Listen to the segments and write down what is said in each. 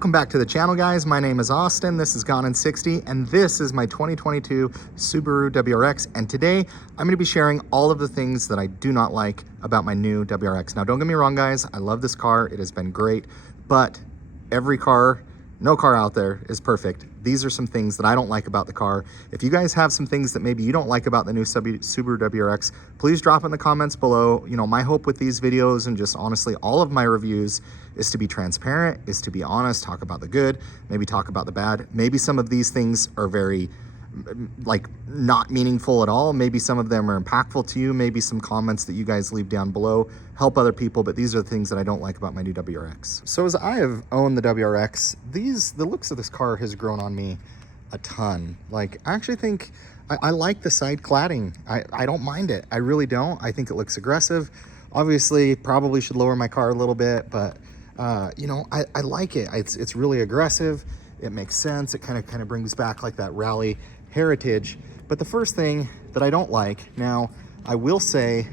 Welcome back to the channel, guys. My name is Austin. This is Gone in 60, and this is my 2022 Subaru WRX. And today I'm going to be sharing all of the things that I do not like about my new WRX. Now, don't get me wrong, guys. I love this car. It has been great, but every car, no car out there is perfect. These are some things that I don't like about the car. If you guys have some things that maybe you don't like about the new Subaru WRX, please drop in the comments below. You know, my hope with these videos and just honestly all of my reviews is to be transparent, is to be honest, talk about the good, maybe talk about the bad. Maybe some of these things are very like not meaningful at all. Maybe some of them are impactful to you. Maybe some comments that you guys leave down below help other people, but these are the things that I don't like about my new WRX. So as I have owned the WRX, the looks of this car has grown on me a ton. Like, I actually think I like the side cladding. I don't mind it. I really don't. I think it looks aggressive. Obviously, probably should lower my car a little bit, but you know, I like it. It's really aggressive. It makes sense. It kind of brings back like that rally heritage. But the first thing that I don't like, now I will say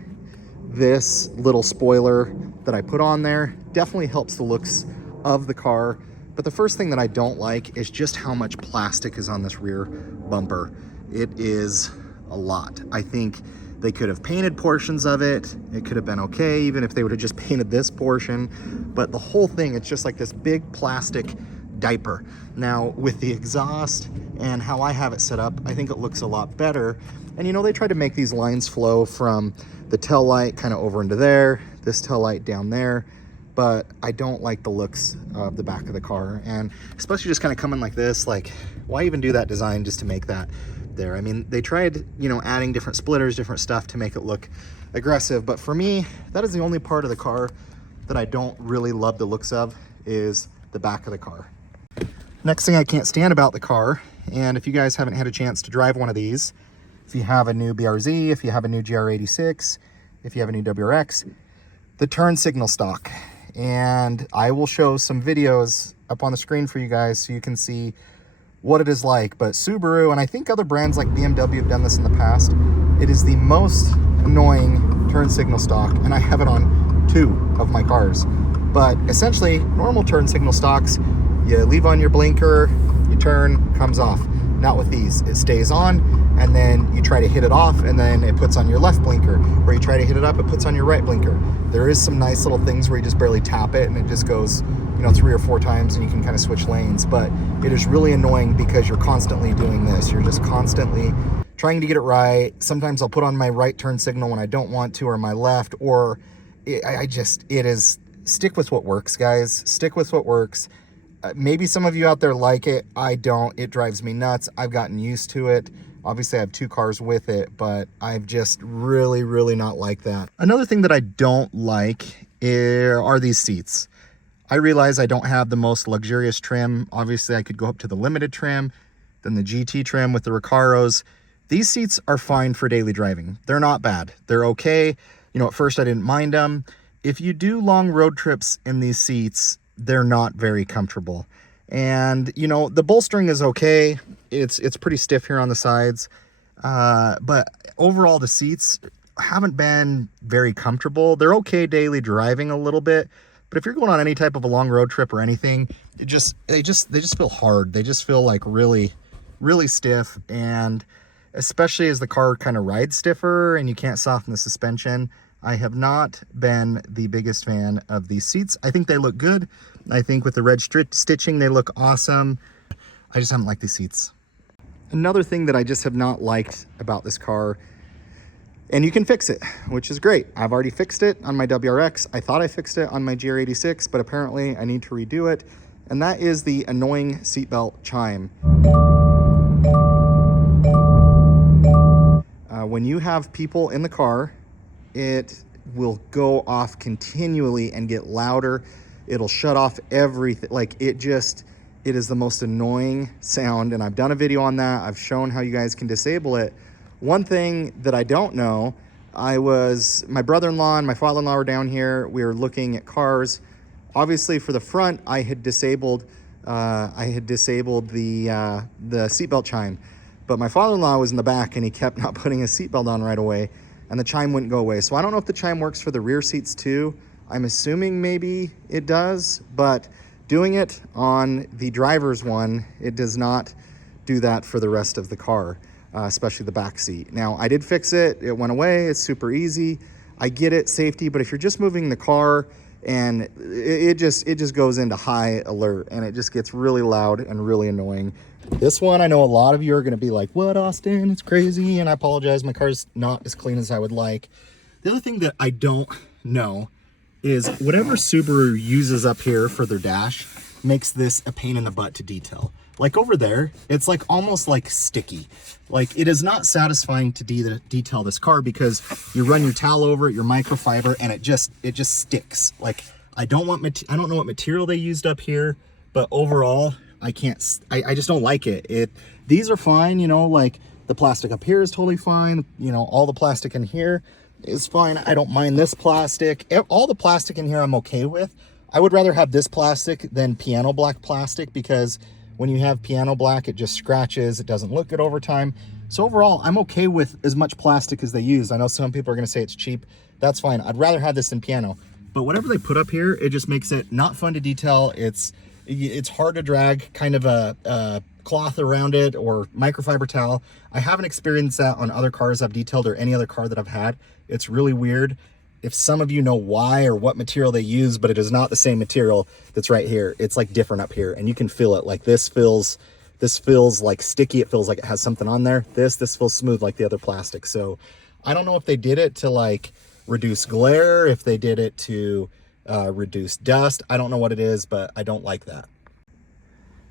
this little spoiler that I put on there definitely helps the looks of the car. But the first thing that I don't like is just how much plastic is on this rear bumper. It is a lot. I think they could have painted portions of it. It could have been okay, even if they would have just painted this portion. But the whole thing, it's just like this big plastic diaper. Now, with the exhaust and how I have it set up, I think it looks a lot better. And you know, they try to make these lines flow from the tail light kind of over into there, this tail light down there, but I don't like the looks of the back of the car. And especially just kind of coming like this, like, why even do that design just to make that there? I mean, they tried, you know, adding different splitters, different stuff to make it look aggressive, but for me, that is the only part of the car that I don't really love the looks of, is the back of the car. Next thing I can't stand about the car, and if you guys haven't had a chance to drive one of these, if you have a new BRZ, if you have a new GR86, if you have a new WRX, the turn signal stock. And I will show some videos up on the screen for you guys so you can see what it is like. But Subaru, and I think other brands like BMW have done this in the past, it is the most annoying turn signal stock, and I have it on 2 of my cars. But essentially, normal turn signal stocks, you leave on your blinker, you turn, comes off. Not with these. It stays on, and then you try to hit it off, and then it puts on your left blinker. Or you try to hit it up, it puts on your right blinker. There is some nice little things where you just barely tap it, and it just goes, you know, 3 or 4 times, and you can kind of switch lanes. But it is really annoying because you're constantly doing this. You're just constantly trying to get it right. Sometimes I'll put on my right turn signal when I don't want to, or my left, or stick with what works, guys. Stick with what works. Maybe some of you out there like it. I don't. It drives me nuts. I've gotten used to it. Obviously, I have 2 cars with it, but I've just really not like that. Another thing that I don't like are these seats. I realize I don't have the most luxurious trim. Obviously, I could go up to the limited trim, then the GT trim with the Recaros. These seats are fine for daily driving. They're not bad. They're okay. You know, at first I didn't mind them. If you do long road trips in these seats, they're not very comfortable. And you know, the bolstering is okay. It's pretty stiff here on the sides, but overall the seats haven't been very comfortable. They're okay daily driving a little bit, but if you're going on any type of a long road trip or anything, they just feel hard. They just feel like really stiff, and especially as the car kind of rides stiffer and you can't soften the suspension, I have not been the biggest fan of these seats. I think they look good. I think with the red stitching, they look awesome. I just haven't liked these seats. Another thing that I just have not liked about this car, and you can fix it, which is great. I've already fixed it on my WRX. I thought I fixed it on my GR86, but apparently I need to redo it. And that is the annoying seatbelt chime. When you have people in the car, it will go off continually and get louder. It'll shut off everything. Like, it is the most annoying sound. And I've done a video on that. I've shown how you guys can disable it. One thing that I don't know, my brother-in-law and my father-in-law were down here. We were looking at cars. Obviously for the front, I had disabled the seatbelt chime. But my father-in-law was in the back and he kept not putting his seatbelt on right away, and the chime wouldn't go away. So I don't know if the chime works for the rear seats too. I'm assuming maybe it does, but Doing it on the driver's one, it does not do that for the rest of the car, especially the back seat. Now, I did fix it. It went away. It's super easy. I get it, safety, but if you're just moving the car and it just goes into high alert and it just gets really loud and really annoying. This one, I know a lot of you are going to be like, what, Austin? It's crazy. And I apologize. My car's not as clean as I would like. The other thing that I don't know is whatever Subaru uses up here for their dash makes this a pain in the butt to detail. Like over there, it's like almost like sticky. Like it is not satisfying to detail this car because you run your towel over it, your microfiber, and it just sticks. Like I don't know what material they used up here, but overall, I just don't like it. These are fine, you know, like the plastic up here is totally fine. You know, all the plastic in here is fine. I don't mind this plastic. All the plastic in here I'm okay with. I would rather have this plastic than piano black plastic because when you have piano black, it just scratches. It doesn't look good over time. So overall, I'm okay with as much plastic as they use. I know some people are gonna say it's cheap. That's fine. I'd rather have this than piano. But whatever they put up here, it just makes it not fun to detail. It's hard to drag kind of a cloth around it or microfiber towel. I haven't experienced that on other cars I've detailed or any other car that I've had. It's really weird. If some of you know why or what material they use, but it is not the same material that's right here. It's like different up here and you can feel it. Like this feels like sticky. It feels like it has something on there. This feels smooth like the other plastic. So I don't know if they did it to like reduce glare, if they did it to reduce dust. I don't know what it is, but I don't like that.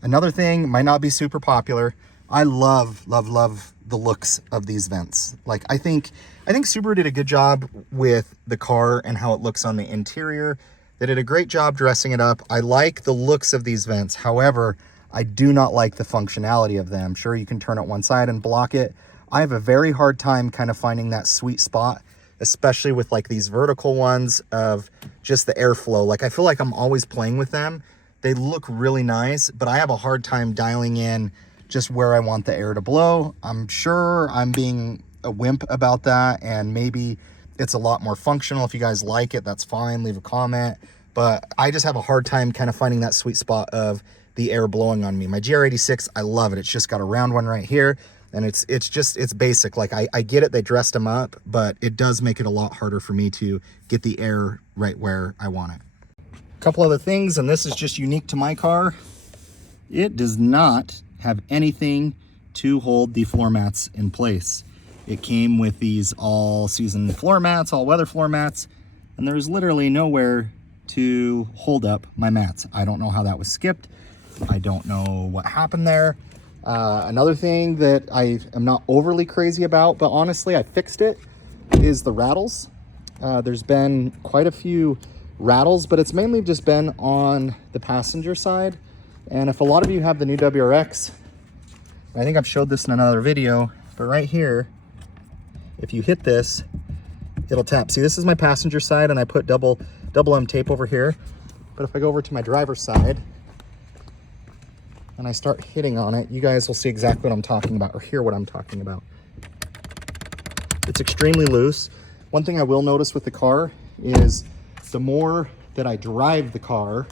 Another thing might not be super popular. I love the looks of these vents. Like I think Subaru did a good job with the car and how it looks on the interior. They did a great job dressing it up. I like the looks of these vents. However, I do not like the functionality of them. Sure, you can turn it one side and block it. I have a very hard time kind of finding that sweet spot, especially with like these vertical ones of just the airflow. Like I feel like I'm always playing with them. They look really nice, but I have a hard time dialing in just where I want the air to blow. I'm sure I'm being a wimp about that, and maybe it's a lot more functional. If you guys like it, that's fine, leave a comment. But I just have a hard time kind of finding that sweet spot of the air blowing on me. My GR86, I love it. It's just got a round one right here, and it's basic. Like I get it, they dressed them up, but it does make it a lot harder for me to get the air right where I want it. A couple other things, and this is just unique to my car. It does not have anything to hold the floor mats in place. It came with these all-season floor mats, all-weather floor mats, and there's literally nowhere to hold up my mats. I don't know how that was skipped. I don't know what happened there. Another thing that I am not overly crazy about, but honestly I fixed it, is the rattles. There's been quite a few rattles, but it's mainly just been on the passenger side. And if a lot of you have the new WRX, I think I've showed this in another video, but right here, if you hit this, it'll tap. See, this is my passenger side, and I put double M tape over here. But if I go over to my driver's side and I start hitting on it, you guys will see exactly what I'm talking about, or hear what I'm talking about. It's extremely loose. One thing I will notice with the car is the more that I drive the car,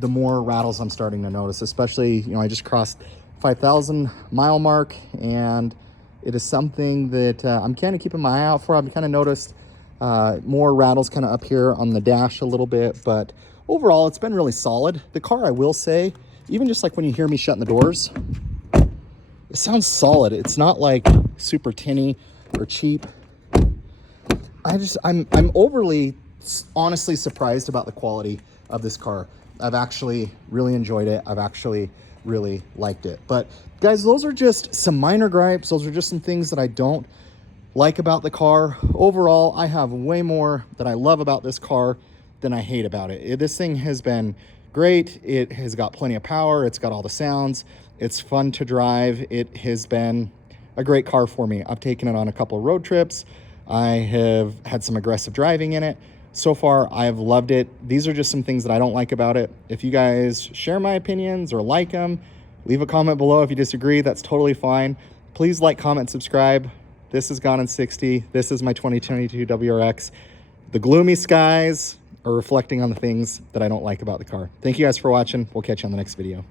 the more rattles I'm starting to notice, especially, you know, I just crossed 5,000 mile mark, and it is something that I'm kind of keeping my eye out for. I've kind of noticed more rattles kind of up here on the dash a little bit, but overall it's been really solid. The car, I will say, even just like when you hear me shutting the doors, it sounds solid. It's not like super tinny or cheap. I'm overly honestly surprised about the quality of this car. I've actually really enjoyed it. I've actually really liked it. But guys, those are just some minor gripes. Those are just some things that I don't like about the car. Overall, I have way more that I love about this car than I hate about it. This thing has been great. It has got plenty of power. It's got all the sounds. It's fun to drive. It has been a great car for me. I've taken it on a couple of road trips. I have had some aggressive driving in it. So far, I've loved it. These are just some things that I don't like about it. If you guys share my opinions or like them, leave a comment below. If you disagree, that's totally fine. Please like, comment, subscribe. This is Gone in 60. This is my 2022 WRX. The gloomy skies or reflecting on the things that I don't like about the car. Thank you guys for watching. We'll catch you on the next video.